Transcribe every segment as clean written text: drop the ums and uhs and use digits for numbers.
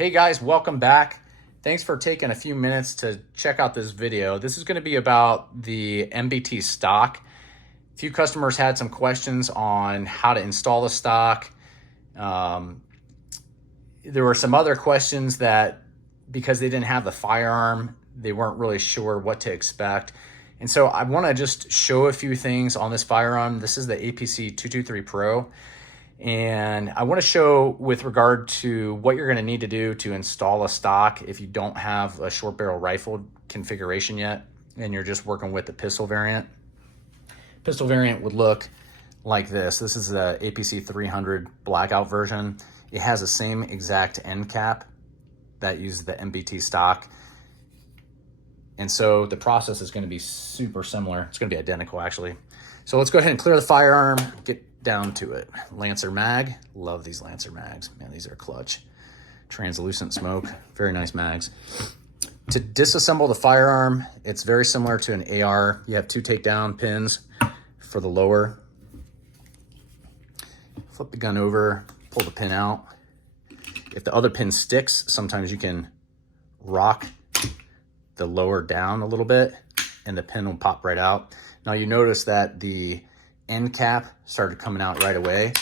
Hey guys, welcome back. Thanks for taking a few minutes to check out this video. This is going to be about the MBT stock. A few customers had some questions on how to install the stock. There were some other questions that because they didn't have the firearm, they weren't really sure what to expect. And so I want to just show a few things on this firearm. This is the APC 223 Pro. And I want to show with regard to what you're going to need to do to install a stock if you don't have a short barrel rifle configuration yet and you're just working with the pistol variant. Pistol variant would look like this. This is the APC 300 blackout version. It has the same exact end cap that uses the MBT stock. And so the process is going to be super similar. It's going to be identical actually. So let's go ahead and clear the firearm, get down to it. Lancer mag, love these Lancer mags. Man, these are clutch. Translucent smoke, very nice mags. To disassemble the firearm, it's very similar to an AR. You have two takedown pins for the lower. Flip the gun over, pull the pin out. If the other pin sticks, sometimes you can rock the lower down a little bit and the pin will pop right out. Now you notice that the end cap started coming out right away.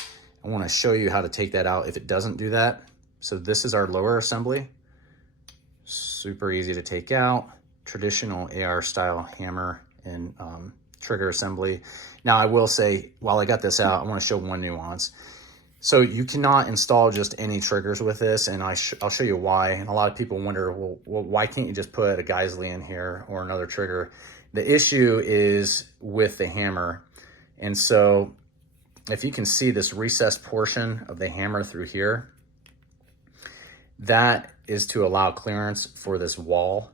I want to show you how to take that out if it doesn't do that. So this is our lower assembly. Super easy to take out. Traditional AR style hammer and trigger assembly. Now I will say, while I got this out, I want to show one nuance. So you cannot install just any triggers with this, and I'll show you why. And a lot of people wonder, well, why can't you just put a Geisley in here or another trigger? The issue is with the hammer. And so if you can see this recessed portion of the hammer through here, that is to allow clearance for this wall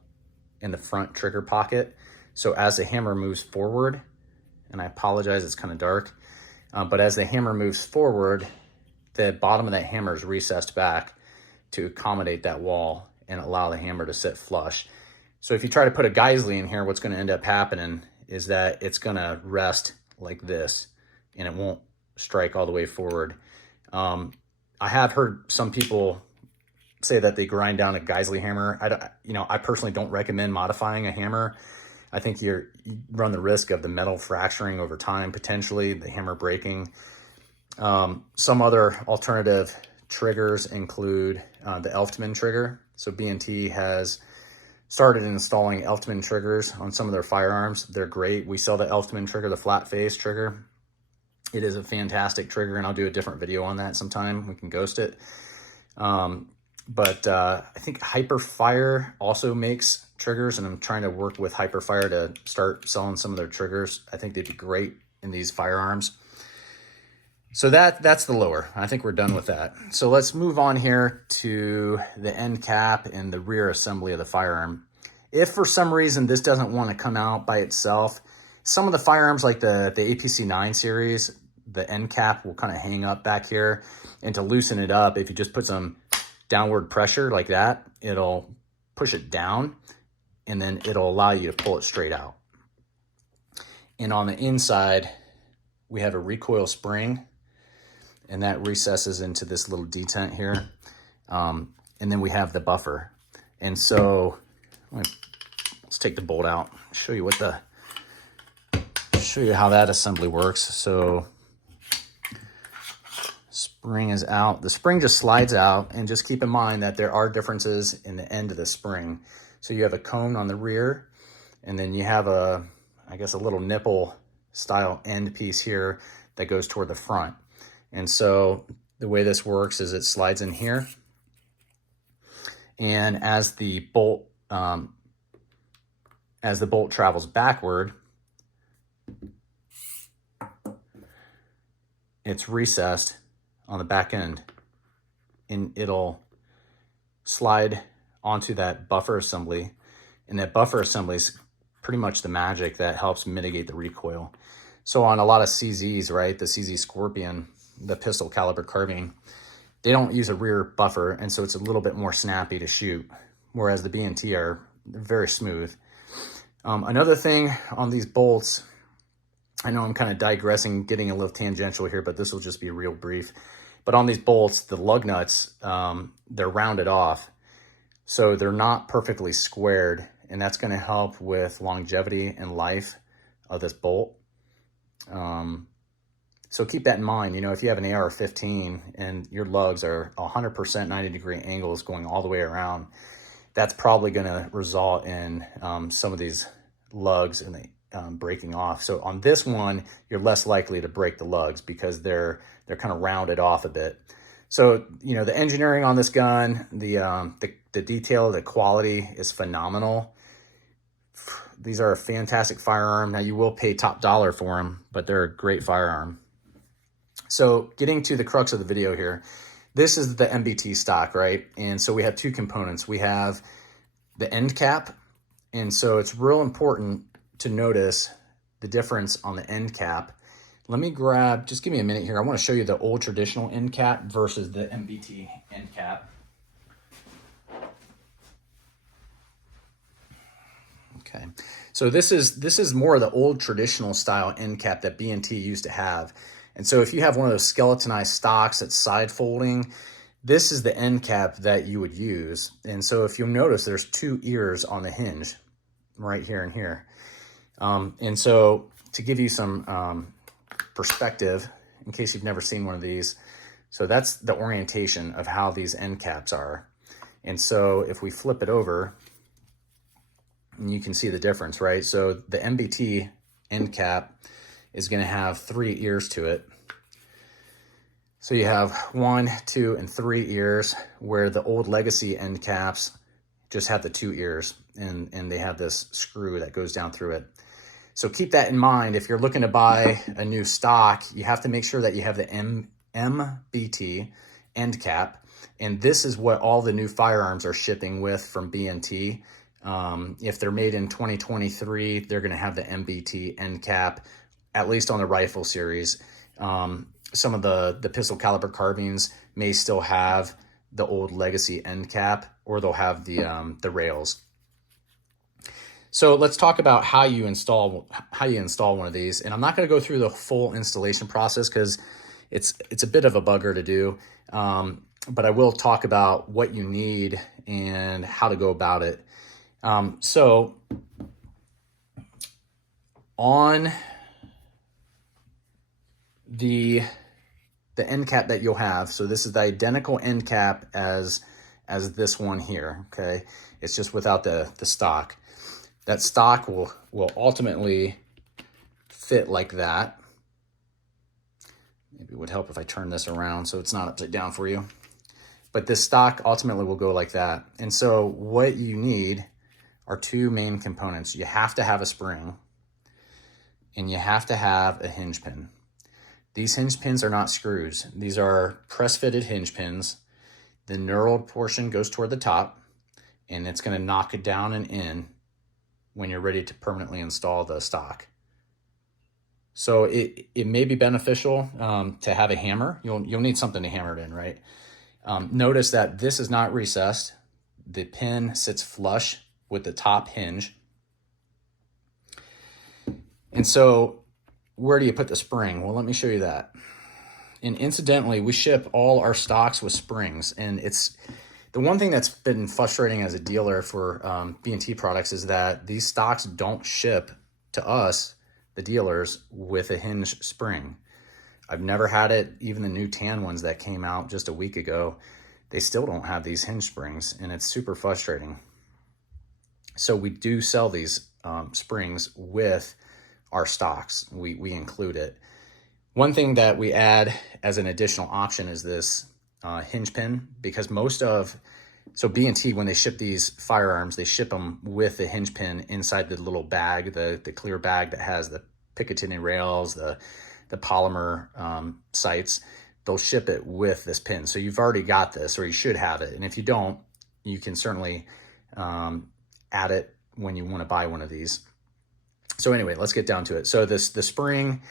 in the front trigger pocket. So as the hammer moves forward, and I apologize, it's kind of dark, but as the hammer moves forward, the bottom of that hammer is recessed back to accommodate that wall and allow the hammer to sit flush. So if you try to put a Geisley in here, what's going to end up happening is that it's going to rest like this and it won't strike all the way forward. I have heard some people say that they grind down a Geisley hammer. I personally don't recommend modifying a hammer. I think you run the risk of the metal fracturing over time, potentially the hammer breaking. Some other alternative triggers include the Elftmann trigger. So B&T has started installing Elftmann triggers on some of their firearms. They're great. We sell the Elftmann trigger, the flat face trigger. It is a fantastic trigger, and I'll do a different video on that sometime. We can ghost it. But I think Hyperfire also makes triggers, and I'm trying to work with Hyperfire to start selling some of their triggers. I think they'd be great in these firearms. So that's the lower. I think we're done with that. So let's move on here to the end cap and the rear assembly of the firearm. If for some reason this doesn't want to come out by itself, some of the firearms like the APC 9 series, the end cap will kind of hang up back here. And to loosen it up, if you just put some downward pressure like that, it'll push it down and then it'll allow you to pull it straight out. And on the inside, we have a recoil spring, and that recesses into this little detent here. And then we have the buffer. And so let's take the bolt out, show you how that assembly works. So spring is out. The spring just slides out, and just keep in mind that there are differences in the end of the spring. So you have a cone on the rear, and then you have a little nipple style end piece here that goes toward the front. And so the way this works is it slides in here, and as the bolt travels backward, it's recessed on the back end, and it'll slide onto that buffer assembly, and that buffer assembly is pretty much the magic that helps mitigate the recoil. So on a lot of CZs, right, the CZ Scorpion, the pistol caliber carbine, they don't use a rear buffer, and so it's a little bit more snappy to shoot, whereas the B&T are very smooth. Another thing on these bolts, I know I'm kind of digressing, getting a little tangential here, but this will just be real brief. But on these bolts, the lug nuts, they're rounded off. So they're not perfectly squared, and that's going to help with longevity and life of this bolt. So keep that in mind. You know, if you have an AR-15 and your lugs are 100% 90-degree angles going all the way around, that's probably going to result in some of these lugs and breaking off. So on this one, you're less likely to break the lugs because they're kind of rounded off a bit. So, you know, the engineering on this gun, the detail, the quality is phenomenal. These are a fantastic firearm. Now, you will pay top dollar for them, but they're a great firearm. So getting to the crux of the video here, this is the MBT stock, right? And so we have two components. We have the end cap. And so it's real important to notice the difference on the end cap. Let me grab, just give me a minute here. I want to show you the old traditional end cap versus the MBT end cap. Okay, so this is more of the old traditional style end cap that B&T used to have. And so if you have one of those skeletonized stocks that's side folding, this is the end cap that you would use. And so if you'll notice, there's two ears on the hinge right here and here. And so to give you some perspective, in case you've never seen one of these, so that's the orientation of how these end caps are. And so if we flip it over, and you can see the difference, right? So the MBT end cap is going to have 3 ears to it. So you have 1, 2, and 3 ears, where the old legacy end caps just have the 2 ears, and they have this screw that goes down through it. So keep that in mind. If you're looking to buy a new stock, you have to make sure that you have the MBT end cap. And this is what all the new firearms are shipping with from B&T. If they're made in 2023, they're going to have the MBT end cap, at least on the rifle series. Some of the pistol caliber carbines may still have the old legacy end cap, or they'll have the rails. So let's talk about how you install one of these. And I'm not going to go through the full installation process because it's a bit of a bugger to do. But I will talk about what you need and how to go about it. So on the end cap that you'll have, so this is the identical end cap as this one here, okay? It's just without the stock. That stock will ultimately fit like that. Maybe it would help if I turn this around so it's not upside down for you. But this stock ultimately will go like that. And so what you need are two main components. You have to have a spring, and you have to have a hinge pin. These hinge pins are not screws. These are press-fitted hinge pins. The knurled portion goes toward the top, and it's going to knock it down and in when you're ready to permanently install the stock. So it may be beneficial to have a hammer. You'll need something to hammer it in, right? Notice that this is not recessed. The pin sits flush with the top hinge. And so where do you put the spring? Well, let me show you that. And incidentally, we ship all our stocks with springs. And it's the one thing that's been frustrating as a dealer for B&T products is that these stocks don't ship to us, the dealers, with a hinge spring. I've never had it. Even the new tan ones that came out just a week ago, they still don't have these hinge springs, and it's super frustrating. So we do sell these springs with our stocks. We include it. One thing that we add as an additional option is this hinge pin, because so B&T, when they ship these firearms, they ship them with the hinge pin inside the little bag, the clear bag that has the Picatinny rails, the polymer sights. They'll ship it with this pin. So you've already got this, or you should have it. And if you don't, you can certainly add it when you want to buy one of these. So anyway, let's get down to it. So the spring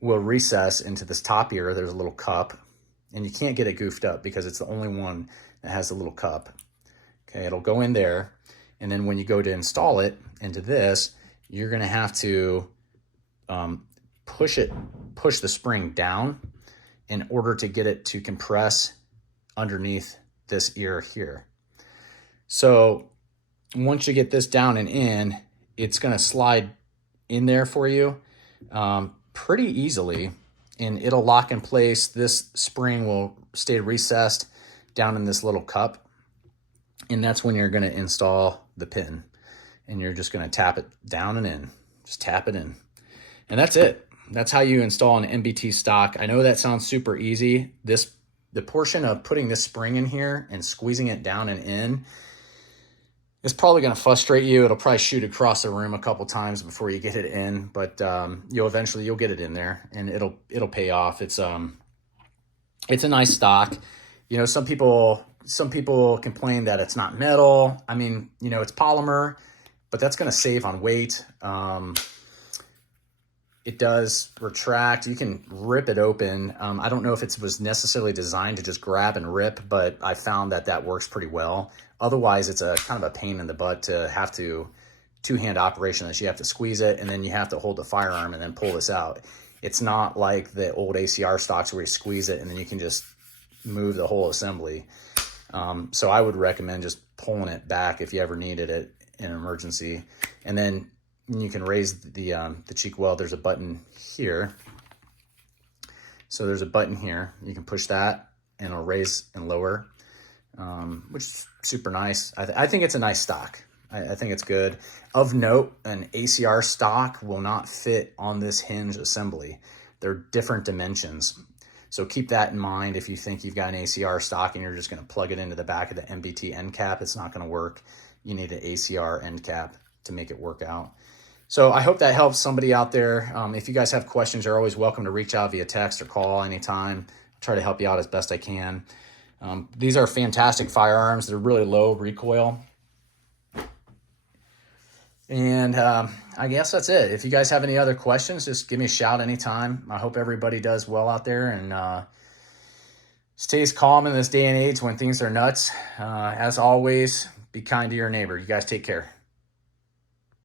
will recess into this top ear. There's a little cup, and you can't get it goofed up because it's the only one that has a little cup. Okay, it'll go in there, and then when you go to install it into this, you're going to have to push the spring down in order to get it to compress underneath this ear here. So once you get this down and in, it's going to slide in there for you pretty easily, and it'll lock in place. This spring will stay recessed down in this little cup, and that's when you're going to install the pin, and you're just going to tap it down and in. Just tap it in, and that's it. That's how you install an MBT stock. I know that sounds super easy. The portion of putting this spring in here and squeezing it down and in is probably going to frustrate you. It'll probably shoot across the room a couple times before you get it in, but you'll get it in there, and it'll pay off. It's a nice stock. You know, some people complain that it's not metal. I mean, you know, it's polymer, but that's going to save on weight. It does retract. You can rip it open. I don't know if it was necessarily designed to just grab and rip, but I found that works pretty well. Otherwise, it's a kind of a pain in the butt to have to two-hand operation this. You have to squeeze it, and then you have to hold the firearm and then pull this out. It's not like the old ACR stocks where you squeeze it and then you can just move the whole assembly. So I would recommend just pulling it back if you ever needed it in an emergency. And then you can raise the cheek weld. There's a button here. So there's a button here. You can push that and it'll raise and lower, which is super nice. I think it's a nice stock. I think it's good. Of note, an ACR stock will not fit on this hinge assembly. They're different dimensions. So keep that in mind if you think you've got an ACR stock and you're just going to plug it into the back of the MBT end cap. It's not going to work. You need an ACR end cap to make it work out. So I hope that helps somebody out there. If you guys have questions, you're always welcome to reach out via text or call anytime. I'll try to help you out as best I can. These are fantastic firearms. They're really low recoil. And I guess that's it. If you guys have any other questions, just give me a shout anytime. I hope everybody does well out there and stays calm in this day and age when things are nuts. As always, be kind to your neighbor. You guys take care.